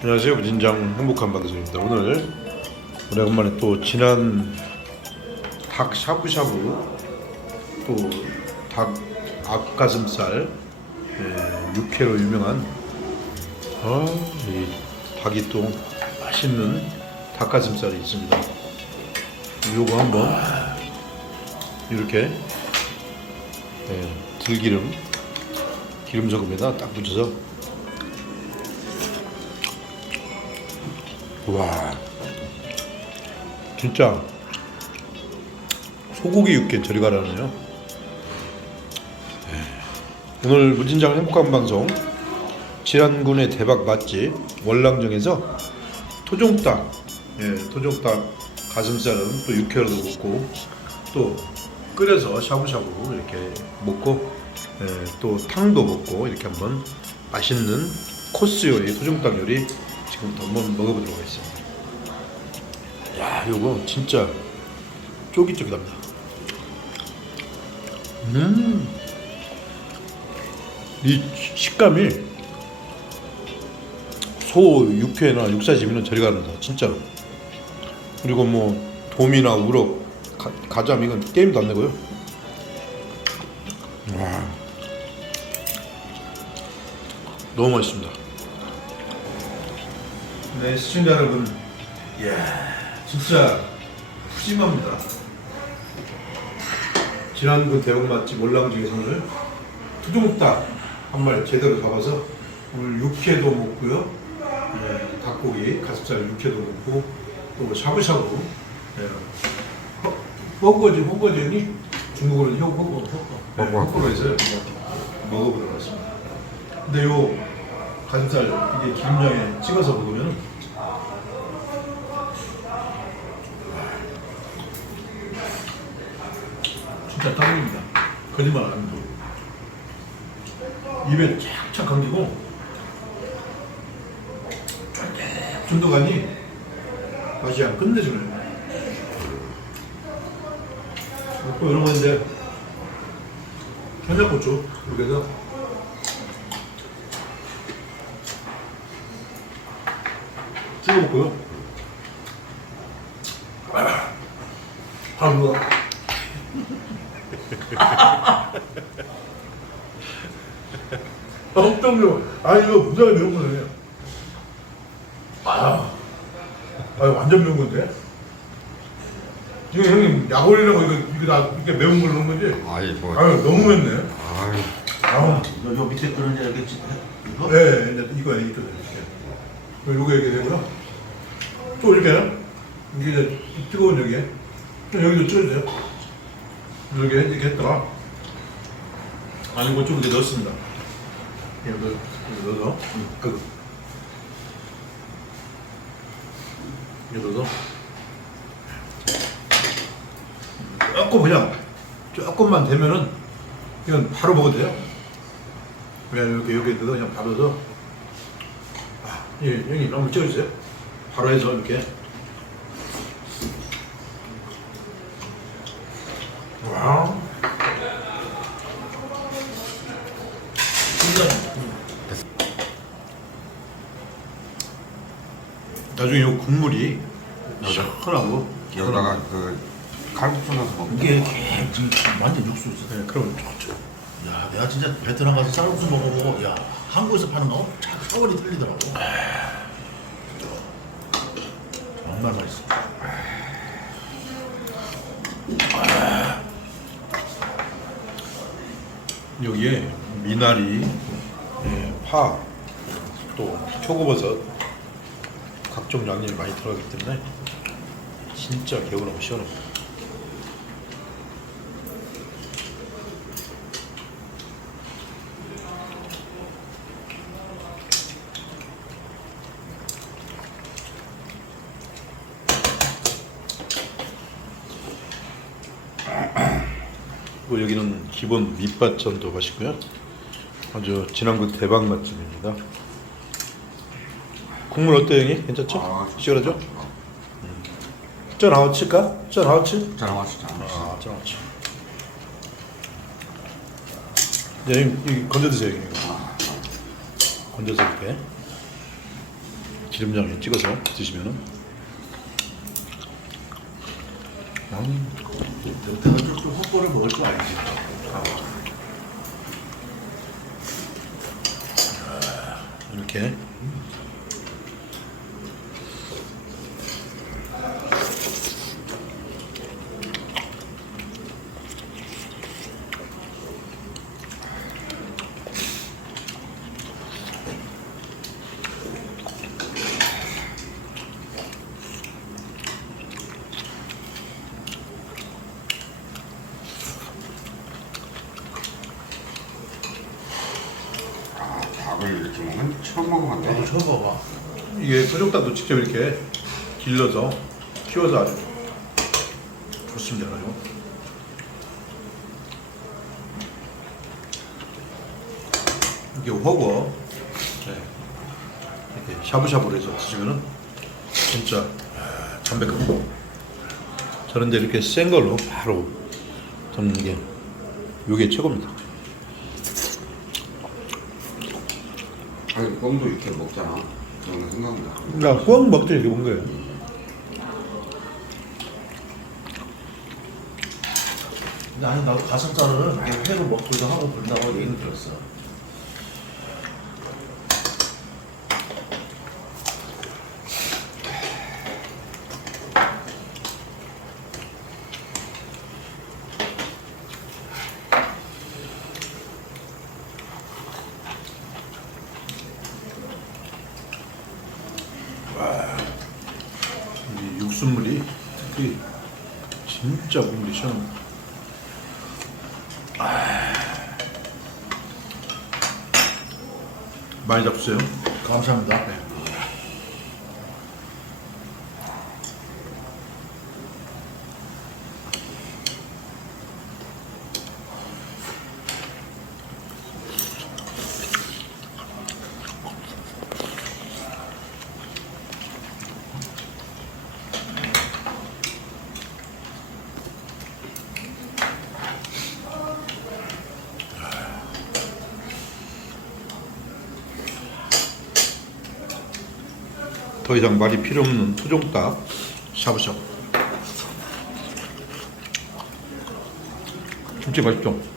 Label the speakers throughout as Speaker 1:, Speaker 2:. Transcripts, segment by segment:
Speaker 1: 안녕하세요. 무진장 행복한 방송입니다. 오늘 오래간만에 또 지난 닭 샤브샤브 또 닭 앞가슴살 예, 육회로 유명한 아 이 닭이 또 맛있는 닭가슴살이 있습니다. 요거 한번 이렇게 예, 들기름 기름 소금에다 딱 묻혀서 와. 진짜. 소고기 육회 저리 가라네요. 네. 오늘 무진장 행복한 방송. 지란군의 대박 맛집 월남정에서 토종닭. 예, 토종닭 가슴살은 또 육회로도 먹고 또 끓여서 샤브샤브 이렇게 먹고 예, 또 탕도 먹고 이렇게 한번 맛있는 코스 요리 토종닭 요리 지금부터 한번 먹어보도록 하겠습니다. 야, 요거 진짜 쫄깃쫄깃합니다. 음, 이 식감이 소 육회나 육사짐이는 저리 가는다, 진짜로. 그리고 뭐 돔이나 우럭, 가, 가자미 이건 게임도 안 되고요. 와, 너무 맛있습니다. 네, 시청자 여러분, 이야, 진짜 푸짐합니다. 지난 그 대박 맛집 월남중에서 오늘 투종닭 한 마리 제대로 잡아서 오늘 육회도 먹고요. 네, 닭고기, 가슴살 육회도 먹고 또 샤브샤브, 네, 허- 허거지, 허거지니 중국어로는 혀, 허거, 허거, 네, 허거로 해서 먹어보도록 하겠습니다. 근데 요 가슴살 이게 기름장에 찍어서 먹으면 진짜 딱입니다. 거짓말 안 합니다. 입에 착착 감기고 쫀득쫀득하니 맛이 안 끝내주네요. 또 이런 거 이제 현장고추 이렇게 해서 찍어 먹고요. 아, 뭐. 엄청 매워. 아, 이거 무지하게 매운 거네. 아, 아, 완전 매운 건데? 이거 형님, 약 올리려고 이거, 이거 다 이렇게 매운 걸 넣은 거지?
Speaker 2: 아이 뭐
Speaker 1: 아유, 너무 맵네.
Speaker 2: 아이
Speaker 1: 아,
Speaker 3: 요, 요 밑에 끓는 데 이렇게 찌- 이거?
Speaker 1: 네, 이제 이거 이거. 요거 이렇게 되고요. 또 이렇게 이게 이제 뜨거운 여기에 여기도 쪄주세요. 이렇게 이렇게 했다가 아니 이거 좀 이렇게 넣습니다. 넣- 이거 넣어서 그 이거 넣어서 조금 그냥 조금만 되면은 이건 바로 먹어도 돼요. 그냥 이렇게 여기 넣어서 그냥 바로 넣어서 아, 예, 형님 한번 찍어주세요. 바로 해서 이렇게. 와 나중에 이 국물이 시원하고.
Speaker 2: 여기다가 그 칼국수 넣어서 먹는
Speaker 3: 이게 이게 지금 완전 육수지.
Speaker 1: 네, 그러면 좋죠.
Speaker 3: 야, 내가 진짜 베트남 가서 쌀국수 먹어보고, 야, 한국에서 파는 거하고 차- 차원이 틀리더라고. 정말 맛있어.
Speaker 1: 여기에 미나리, 예, 파, 또 표고버섯 각종 양념이 많이 들어가기 때문에 진짜 개운하고 시원합니다. 기본 밑반찬도 맛있고요. 아주 지난군 대박 맛집입니다. 국물 어때요, 형님? 괜찮죠?
Speaker 2: 아,
Speaker 1: 시원하죠? 전 아웃칠까? 전 아웃칠?
Speaker 2: 잘.
Speaker 1: 아, 전 아웃칠. 네, 형님, 이거 건져 드세요, 형님. 이거. 건져서 이렇게. 기름장에 찍어서 드시면은 음,
Speaker 3: 내가 좀 헛볼을 먹을 줄 알지.
Speaker 1: 이렇게
Speaker 2: 아, 닭을 이렇게 먹으면 처음 먹어봤네.
Speaker 3: 나도 처음 봐봐.
Speaker 1: 이게 토종닭도 직접 이렇게 길러서 키워서 아주 좋습니다. 그죠? 이게 허거 네. 이렇게 샤브샤브로 해서 드시면은 진짜 아, 담백하고 이제 이렇게 센 걸로 바로 잡는 게 요게 최고입니다.
Speaker 2: 아니, 껌도 이렇게 먹잖아. 저는 생각나.
Speaker 1: 나 후원 먹때 이렇게 본 거예요.
Speaker 3: 근데 아니 나도 가슴살은 회로 먹기도 하고 그런다고 얘기는 들었어.
Speaker 1: 이 육수물이 특히 시원합니다. 아. 많이 잡수세요.
Speaker 3: 감사합니다.
Speaker 1: 더 이상 말이 필요 없는 토종닭 샤브샤브. 진짜 맛있죠?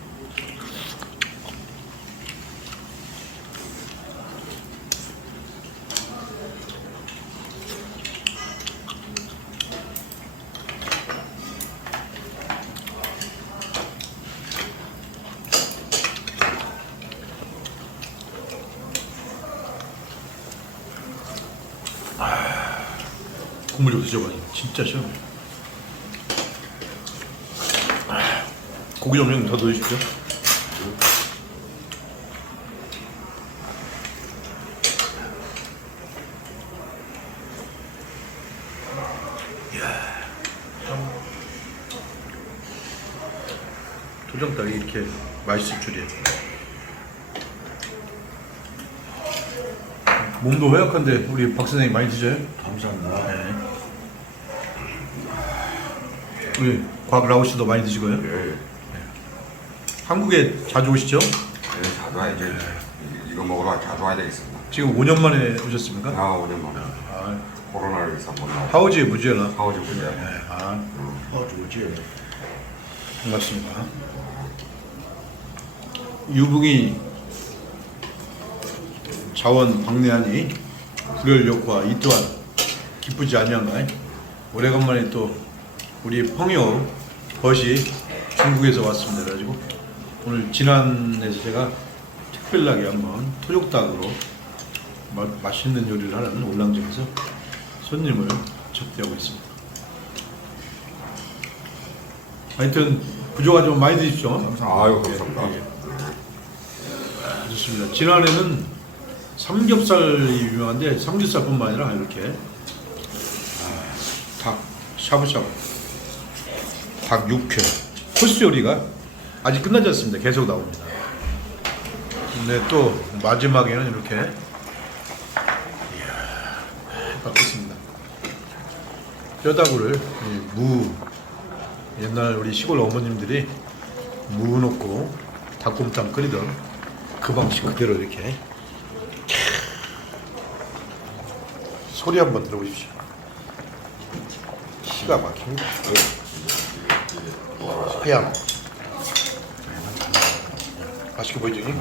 Speaker 1: 국물 좀 드셔봐요. 진짜 시원해. 고기 좀더 넣으십시오. 도정닭이 이렇게 맛있을 줄이야. 몸도 허약한데 우리 박 선생님 많이 드셔요?
Speaker 3: 감사합니다.
Speaker 1: 네. 우리 곽 라오 씨도 많이 드시고요.
Speaker 2: 예,
Speaker 1: 한국에 자주 오시죠?
Speaker 2: 예, 자주 와, 이제 이- 이거 먹으러 자주 와야 되겠습니다.
Speaker 1: 지금 5년 만에 오셨습니까?
Speaker 2: 아, 오년 만에.
Speaker 1: 아,
Speaker 2: 코로나를 위해서 한번 나와.
Speaker 1: 하우지의 무지엘라.
Speaker 2: 하우지 분야.
Speaker 1: 네, 아,
Speaker 3: 어 좋지.
Speaker 1: 반갑습니다. 유붕이 자원 방내하니 불혈력과 이 또한 기쁘지 아니한가? 오래간만에 또 우리 펑요 벗이 중국에서 왔습니다. 그래가지고 오늘 지난해서 제가 특별하게 한번 토종닭으로 마, 맛있는 요리를 하는 올랑정에서 손님을 접대하고 있습니다. 하여튼 구조가 좀 많이 드십시오.
Speaker 2: 아유, 감사합니다.
Speaker 1: 예, 예. 좋습니다. 지난해는 삼겹살이 유명한데 삼겹살뿐만 아니라 이렇게 아, 닭 샤브샤브, 닭 육회, 코스 요리가 아직 끝나지 않습니다. 계속 나옵니다. 근데 또 마지막에는 이렇게 이야, 바뀌었습니다. 뼈다구를 이무 옛날 우리 시골 어머님들이 무 넣고 닭곰탕 끓이던 그 방식 그대로 이렇게 소리 한번 들어보십시오. 기가 막힙니다. 하얀. 맛있게 보이죠? 이?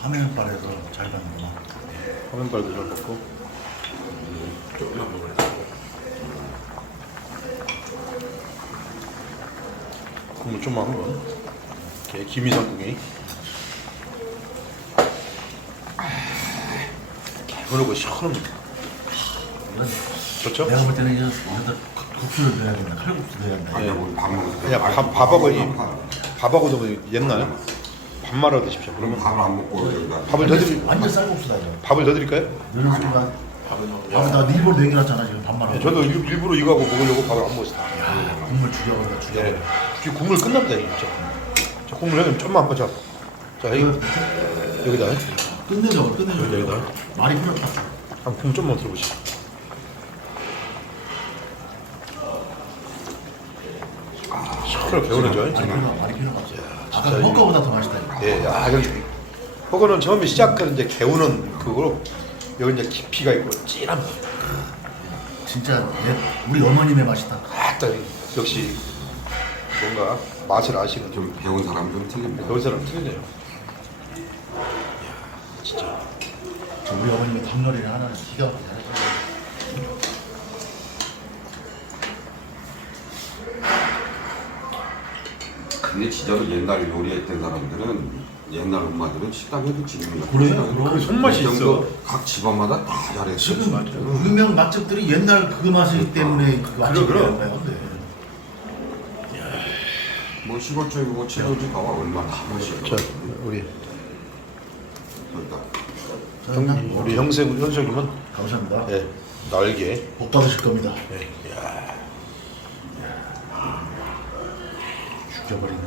Speaker 3: 화면빨에서 잘 가는구나.
Speaker 1: 화면발도 잘 먹고.
Speaker 4: 조금만 먹으래.
Speaker 1: 국물 좀만 한 번. 이렇게 김이성국이. 개운하고 시원합니다.
Speaker 3: 이건
Speaker 1: 좋죠?
Speaker 3: 내가 볼 때는 이제 여기다 국수를 넣어야 된다. 칼국수 넣어야 된다.
Speaker 2: 아니 우리 밥
Speaker 1: 그냥 밥, 밥하고 이 밥하고도 그 옛날 밥 말아 드십시오.
Speaker 2: 그러면 밥을 안 먹고 여기다
Speaker 1: 밥을 더 드릴
Speaker 3: 완전 쌀국수다 이거.
Speaker 1: 밥을 더 드릴까요?
Speaker 3: 넣는 순간 밥에다 일부러 냉겨놨잖아 지금 밥만
Speaker 1: 네,
Speaker 3: 하고.
Speaker 1: 저도 일- 일부러 이거 하고 먹으려고 밥을 안 먹었어요.
Speaker 3: 야, 국물 죽여버린다 죽여버려.
Speaker 1: 네. 이 국물 끝납니다 이거 진짜. 저 국물 형님 좀만 한번 자. 자 여기 여기다
Speaker 3: 끝내줘 끝내줘.
Speaker 1: 여기다.
Speaker 3: 말이 필요 없다.
Speaker 1: 한 국물 좀만 들어보시죠. 아, 시원하게 개운하죠?
Speaker 3: 말이 필요 없 말이 필요 없어. 아까
Speaker 1: 진짜
Speaker 3: 헛거보다 더 맛있다.
Speaker 1: 예, 야 여기 그거는 처음에 시작하는 이제 개우는 그거로 여기 이제 깊이가 있고 찐한 맛.
Speaker 3: 진짜 옛- 우리 어머님의 맛이다.
Speaker 1: 아따 역시 뭔가 맛을 아시는 좀
Speaker 2: 좀 배운 사람 좀 틀립니다.
Speaker 1: 배운 사람 틀리네요. 진짜
Speaker 3: 저 우리 어머님이 닭요리를 하나는 기가 막히게 잘해요.
Speaker 2: 근데 진짜로 옛날 요리했던 사람들은 옛날 엄마들은 식당에도 지금
Speaker 3: 그래요? 그럼
Speaker 1: 손맛이 있어.
Speaker 2: 각 집안마다 다 잘했어요.
Speaker 3: 지금 유명 맛집들이 옛날 그 맛이기 때문에 그 맛집이
Speaker 1: 그래.
Speaker 3: 거예요. 네.
Speaker 2: 뭐 시골 쪽이고 뭐 채소집 가봐 얼마나 다 맛있어.
Speaker 1: 자 우리
Speaker 2: 그러니까
Speaker 3: 저는
Speaker 1: 우리 형생 현석이면
Speaker 3: 감사합니다.
Speaker 1: 예 날개
Speaker 3: 복 받으실 겁니다.
Speaker 1: 예,
Speaker 3: 죽여버리는.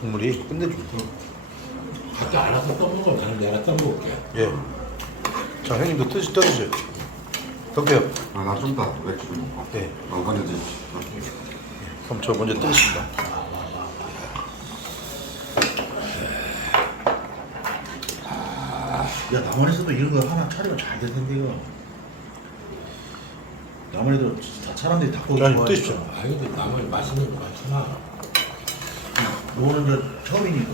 Speaker 1: 국물이 끝내줍니다.
Speaker 4: 밖에 알아서 떠먹어. 나는 내가 떠먹을게.
Speaker 1: 예. 자 형님도 뜨시 떠드세요. 덕해요.
Speaker 2: 아, 나 좀 더 맥주 좀 먹고.
Speaker 1: 예.
Speaker 2: 어, 먼저 드십시오.
Speaker 1: 그럼 저 먼저 뜨겠습니다.
Speaker 3: 야 남원에서도 이런 거 하나 차리면 잘이 거. 남원에도 다 사람들이 닭고기
Speaker 1: 자,
Speaker 3: 좋아하니까.
Speaker 1: 드십시오.
Speaker 4: 아, 나물 맛있는 거 많잖아.
Speaker 3: 요거는 저 처음이니까.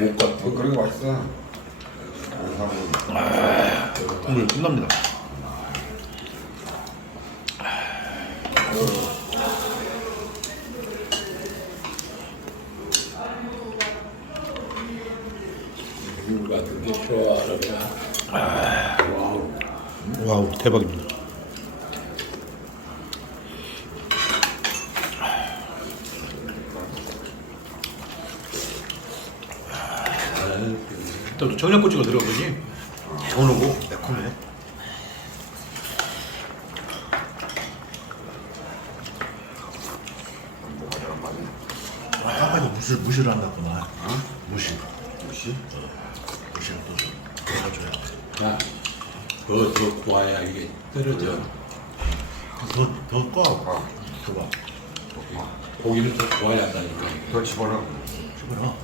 Speaker 4: 못 같아.
Speaker 2: 어, 그런 거 맛있어. 그래서
Speaker 1: 국물 끝납니다.
Speaker 4: 물 같은 게 시원하게. 와우.
Speaker 1: 와우 대박입니다. 또 청양고추가 들어가니 개운하고 매콤해.
Speaker 3: 아까도 무실 무실을 한다구나.
Speaker 2: 어?
Speaker 3: 무실.
Speaker 2: 무시?
Speaker 3: 무실 또 넣어줘야.
Speaker 4: 야, 더, 더 구워야 이게 떨어져.
Speaker 3: 더 더 꺼.
Speaker 2: 아,
Speaker 3: 줘봐.
Speaker 4: 고기는 더 구워야 한다니까.
Speaker 2: 더 집어넣어.
Speaker 3: 집어넣어.